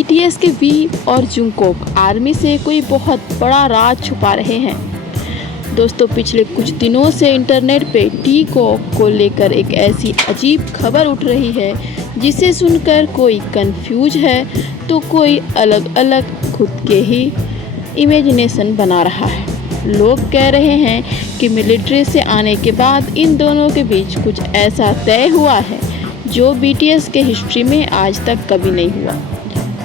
BTS के we और जुंगकोक army से कोई बहुत बड़ा राज छुपा रहे हैं। दोस्तों, पिछले कुछ दिनों से इंटरनेट पे टी-कॉक को लेकर एक ऐसी अजीब खबर उठ रही है जिसे सुनकर कोई कंफ्यूज है तो कोई अलग अलग खुद के ही इमेजिनेशन बना रहा है। लोग कह रहे हैं कि मिलिट्री से आने के बाद इन दोनों के बीच कुछ ऐसा तय हुआ है जो बीटीएस के हिस्ट्री में आज तक कभी नहीं हुआ।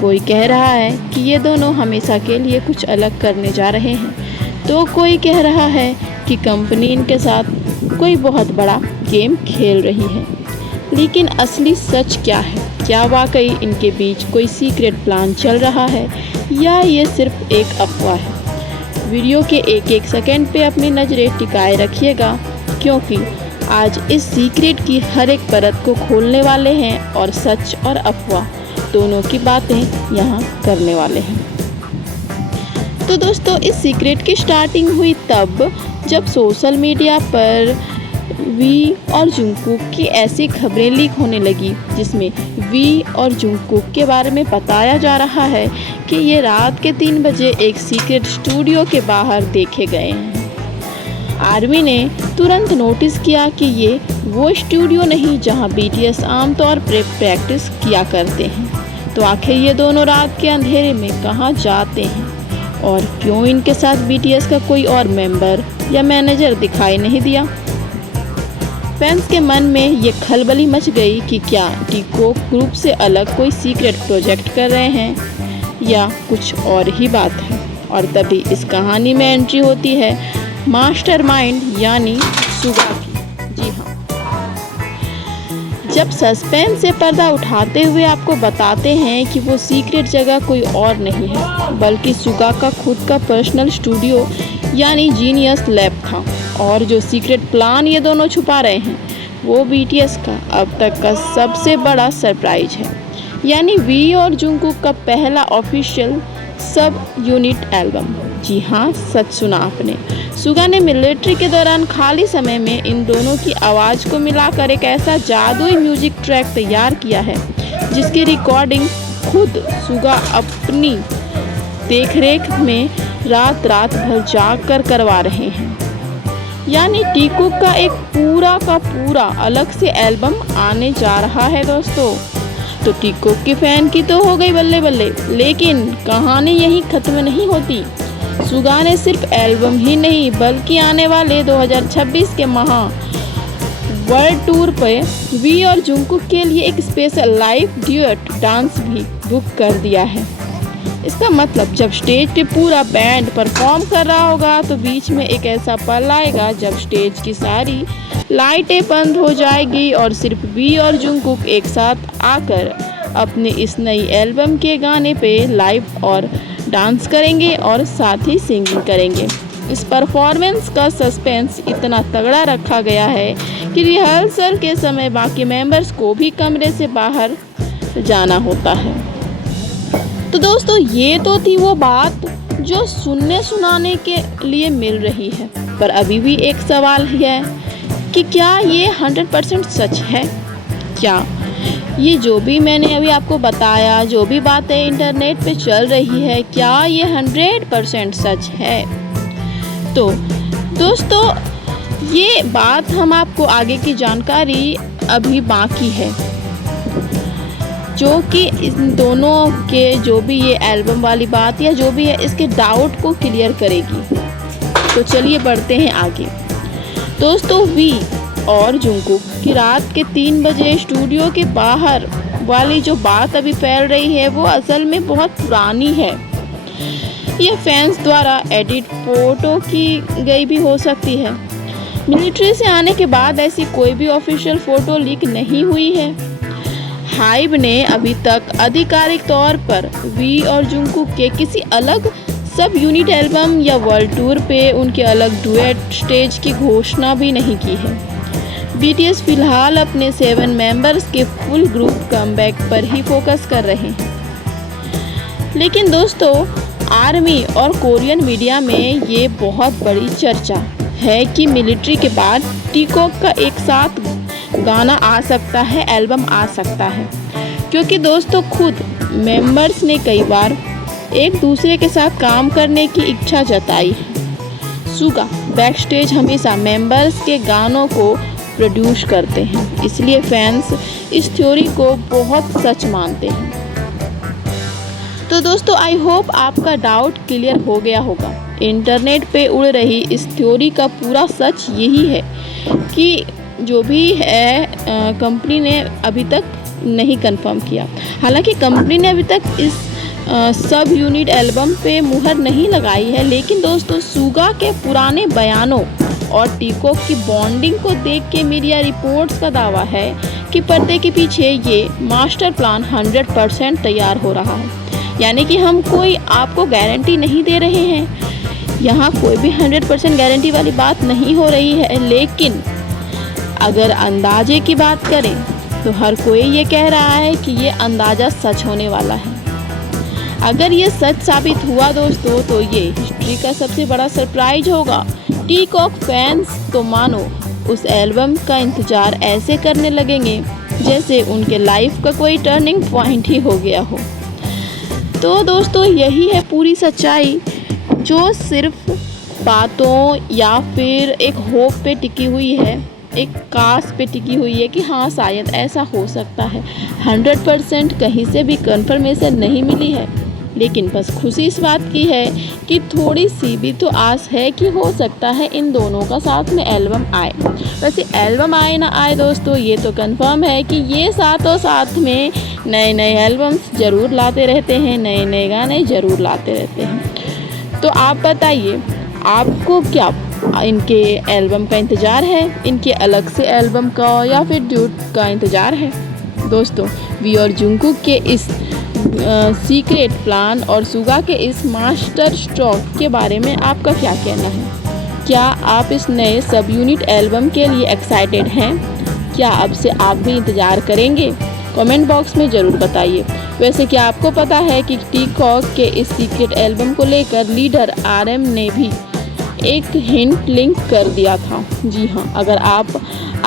कोई कह रहा है कि ये दोनों हमेशा के लिए कुछ अलग करने जा रहे हैं, तो कोई कह रहा है कि कंपनी इनके साथ कोई बहुत बड़ा गेम खेल रही है। लेकिन असली सच क्या है? क्या वाकई इनके बीच कोई सीक्रेट प्लान चल रहा है या ये सिर्फ एक अफवाह है? वीडियो के एक एक सेकंड पे अपनी नज़रें टिकाए रखिएगा, क्योंकि आज इस सीक्रेट की हर एक परत को खोलने वाले हैं और सच और अफवाह दोनों की बातें यहाँ करने वाले हैं। तो दोस्तों, इस सीक्रेट की स्टार्टिंग हुई तब जब सोशल मीडिया पर वी और जुंगकोक की ऐसी खबरें लीक होने लगी जिसमें वी और जुंगकोक के बारे में बताया जा रहा है कि ये रात के 3 बजे एक सीक्रेट स्टूडियो के बाहर देखे गए हैं। आर्मी ने तुरंत नोटिस किया कि ये वो स्टूडियो नहीं जहां बीटीएस आमतौर पर प्रैक्टिस किया करते हैं। तो आखिर ये दोनों रात के अंधेरे में कहां जाते हैं और क्यों इनके साथ बीटीएस का कोई और मेंबर या मैनेजर दिखाई नहीं दिया? फैंस के मन में ये खलबली मच गई कि क्या टी-कॉक ग्रुप से अलग कोई सीक्रेट प्रोजेक्ट कर रहे हैं या कुछ और ही बात है। और तभी इस कहानी में एंट्री होती है मास्टरमाइंड यानी सुगा की। जी हाँ, जब सस्पेंस से पर्दा उठाते हुए आपको बताते हैं कि वो सीक्रेट जगह कोई और नहीं है बल्कि सुगा का खुद का पर्सनल स्टूडियो यानी जीनियस लैब था, और जो सीक्रेट प्लान ये दोनों छुपा रहे हैं वो बीटीएस का अब तक का सबसे बड़ा सरप्राइज है, यानी वी और जुंगकोक का पहला ऑफिशियल सब यूनिट एल्बम। जी हाँ, सच सुना आपने। सुगा ने मिलिट्री के दौरान खाली समय में इन दोनों की आवाज़ को मिलाकर एक ऐसा जादुई म्यूजिक ट्रैक तैयार किया है जिसकी रिकॉर्डिंग खुद सुगा अपनी देखरेख में रात भर जाग कर करवा रहे हैं। यानी टी-कॉक का एक पूरा का पूरा अलग से एल्बम आने जा रहा है दोस्तों। तो टी-कॉक के फैन की तो हो गई बल्ले बल्ले, लेकिन कहानी यही खत्म नहीं होती। सुगा ने सिर्फ एल्बम ही नहीं बल्कि आने वाले 2026 के वर्ल्ड टूर पे वी और जुंगकोक के लिए एक स्पेशल लाइव ड्यूएट डांस भी बुक कर दिया है। इसका मतलब जब स्टेज पे पूरा बैंड परफॉर्म कर रहा होगा तो बीच में एक ऐसा पल आएगा जब स्टेज की सारी लाइटें बंद हो जाएगी और सिर्फ वी और जुंगकोक एक साथ आकर अपने इस नई एल्बम के गाने पे लाइव और डांस करेंगे और साथ ही सिंगिंग करेंगे। इस परफॉर्मेंस का सस्पेंस इतना तगड़ा रखा गया है कि रिहर्सल के समय बाकी मेंबर्स को भी कमरे से बाहर जाना होता है। तो दोस्तों, ये तो थी वो बात जो सुनने सुनाने के लिए मिल रही है, पर अभी भी एक सवाल है कि क्या ये 100% सच है? क्या ये जो भी मैंने अभी आपको बताया, जो भी बातें इंटरनेट पे चल रही है, क्या ये 100% सच है? तो दोस्तों, ये बात हम आपको आगे की जानकारी अभी बाकी है जो कि इन दोनों के जो भी ये एल्बम वाली बात या जो भी है इसके डाउट को क्लियर करेगी। तो चलिए बढ़ते हैं आगे। दोस्तों, वी और जुंगकोक की रात के 3 बजे स्टूडियो के बाहर वाली जो बात अभी फैल रही है वो असल में बहुत पुरानी है। ये फैंस द्वारा एडिट फोटो की गई भी हो सकती है। मिलिट्री से आने के बाद ऐसी कोई भी ऑफिशियल फ़ोटो लीक नहीं हुई है। हाइब ने अभी तक आधिकारिक तौर पर वी और जुंगकोक के किसी अलग सब यूनिट एल्बम या वर्ल्ड टूर पे उनके अलग डुएट स्टेज की घोषणा भी नहीं की है। बीटीएस फिलहाल अपने 7 मेंबर्स के फुल ग्रुप कमबैक पर ही फोकस कर रहे हैं। लेकिन दोस्तों, आर्मी और कोरियन मीडिया में ये बहुत बड़ी चर्चा है कि मिलिट्री के बाद टी-कॉक का एक साथ गाना आ सकता है, एल्बम आ सकता है, क्योंकि दोस्तों खुद मेंबर्स ने कई बार एक दूसरे के साथ काम करने की इच्छा जताई है। सुगा बैकस्टेज हमेशा मेंबर्स के गानों को प्रोड्यूस करते हैं, इसलिए फैंस इस थ्योरी को बहुत सच मानते हैं। तो दोस्तों आई होप आपका डाउट क्लियर हो गया होगा। इंटरनेट पे उड़ रही इस थ्योरी का पूरा सच यही है कि जो भी है कंपनी ने अभी तक नहीं कंफर्म किया। हालांकि कंपनी ने अभी तक इस सब यूनिट एल्बम पे मुहर नहीं लगाई है, लेकिन दोस्तों सुगा के पुराने बयानों और टीकॉक की बॉन्डिंग को देख के मीडिया रिपोर्ट्स का दावा है कि पर्दे के पीछे ये मास्टर प्लान 100% तैयार हो रहा है। यानी कि हम कोई आपको गारंटी नहीं दे रहे हैं, यहाँ कोई भी 100% गारंटी वाली बात नहीं हो रही है, लेकिन अगर अंदाजे की बात करें तो हर कोई ये कह रहा है कि ये अंदाज़ा सच होने वाला है। अगर ये सच साबित हुआ दोस्तों तो ये हिस्ट्री का सबसे बड़ा सरप्राइज होगा। टीकॉक फैंस तो मानो उस एल्बम का इंतज़ार ऐसे करने लगेंगे जैसे उनके लाइफ का कोई टर्निंग पॉइंट ही हो गया हो। तो दोस्तों यही है पूरी सच्चाई, जो सिर्फ बातों या फिर एक होप पे टिकी हुई है, एक कास पे टिकी हुई है कि हाँ शायद ऐसा हो सकता है। 100% कहीं से भी कंफर्मेशन नहीं मिली है, लेकिन बस खुशी इस बात की है कि थोड़ी सी भी तो आस है कि हो सकता है इन दोनों का साथ में एल्बम आए। वैसे एल्बम आए ना आए दोस्तों, ये तो कंफर्म है कि ये साथों साथ में नए नए एल्बम्स ज़रूर लाते रहते हैं, नए नए गाने ज़रूर लाते रहते हैं। तो आप बताइए, आपको क्या इनके एल्बम का इंतज़ार है, इनके अलग से एल्बम का या फिर ड्यूट का इंतज़ार है? दोस्तों वी और जंगकुक के इस सीक्रेट प्लान और सुगा के इस मास्टर स्ट्रोक के बारे में आपका क्या कहना है? क्या आप इस नए सब यूनिट एल्बम के लिए एक्साइटेड हैं? क्या अब से आप भी इंतज़ार करेंगे? कमेंट बॉक्स में ज़रूर बताइए। वैसे क्या आपको पता है कि टीकॉक के इस सीक्रेट एल्बम को लेकर लीडर RM ने भी एक हिंट लिंक कर दिया था? जी हाँ, अगर आप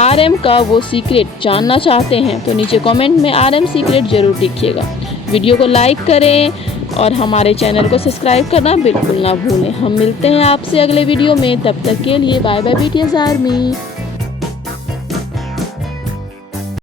RM का वो सीक्रेट जानना चाहते हैं तो नीचे कमेंट में RM सीक्रेट ज़रूर लिखिएगा। वीडियो को लाइक करें और हमारे चैनल को सब्सक्राइब करना बिल्कुल ना भूलें। हम मिलते हैं आपसे अगले वीडियो में, तब तक के लिए बाय बाय BTS आर्मी।